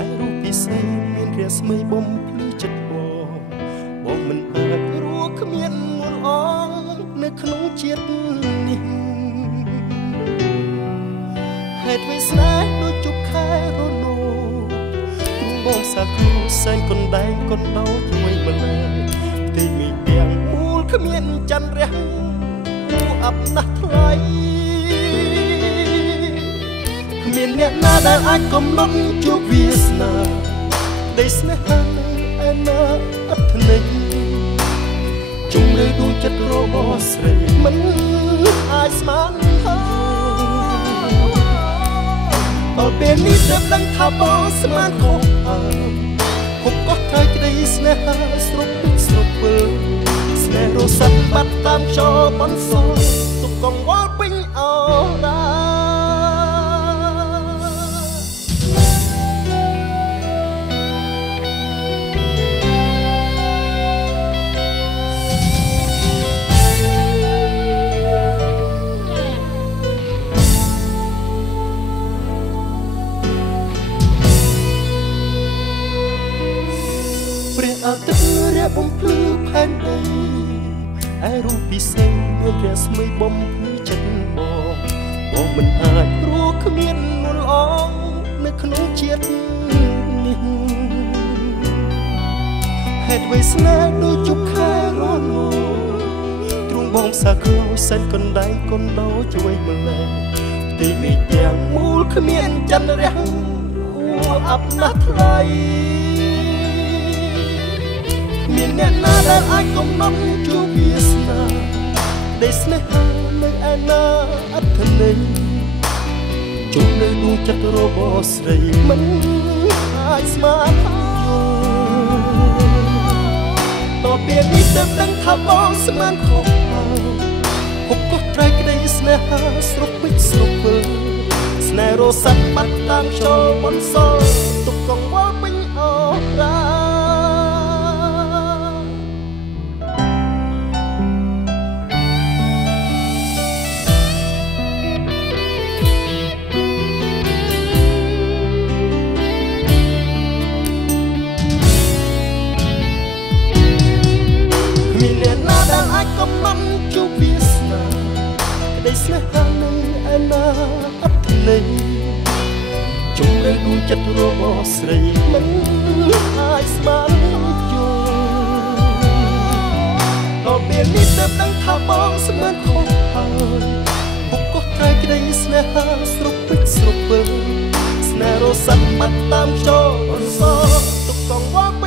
ឯរូបពិសេសមានរាស្មីបំភ្លឺចិត្តបងមិនអាចរស់គ្មាននួនអងនៅក្នុងជាតិនេះហេតុវាស្នេហ៍ដូចជប់ខែរនោទ្រូងបងសាគូសែងកណ្ដែងកណ្ដោជួយម្លែទីមីទាំងមូលគ្មានច័ន្ទរះគួរអាប់ណាស់ថ្លៃគ្មានអ្នកណាដែលអាចកំណត់ជួបវាសនាដែលស្នេហានឹងឯណាអត់ធ្ន័យជុំលើដួងចិត្តរបស់ស្រីមិនអាចស្មានដល់ពេលនេះទើបដឹងថាបងស្មានខុសហុកក៏ត្រូវក្តីស្នេហាស្រុកទឹកស្រុកពើស្នេហ៍រសាត់បាត់តាមខ្យល់បន្សល់ទុកកង្វល់ពេញអរ៉ាអាទិត្យរាបំភ្លឺផែនដីឯរូបពិសេសមានរាស្មីបំភ្លឺចិត្តបងមិនអាចរស់គ្មាននួនអងនៅក្នុងជាតិនេះហេតុវាស្នេហ៍ដូចជប់ខែរនោទ្រូងបងសាគូសែនកណ្ដែងកណ្ដោជួយម្លែទីមីទាំងមូលគ្មានច័ន្ទរះគួរអាប់ណាស់ថ្លៃមានអ្នកណាដែលអាចកំណត់ជួបវាសនាដែលស្នេហានៅឯណាអត់ធ្ន័យជុំនៅដួងចិត្តរបស់ស្រីមិនអាចស្មានតពេលនេះទើបដឹងថាបងស្មានខុសហុកក៏ត្រូវក្តីស្នេហាស្រុកពេជ្រស្រុកពើស្នេហ៍រសាត់បាត់តាមខ្យល់បន្សល់ទុកកង្វល់ពេញអរ៉ាកំណត់ជួបវាសនាក្តីស្នេហានឹងឯណាអត់ធ្ន័យជុំលើដួងចិត្តរបស់ស្រីមិនអាចស្មានយល់ដល់ពេលនេះទើបដឹងថាបងស្មានខុសហើយពុកក៏ត្រូវក្តីស្នេហាស្រុកពេជ្រស្រុកពើស្នេហ៍រសាត់បាត់តាមខ្យល់បន្សល់ទុកកង្វល់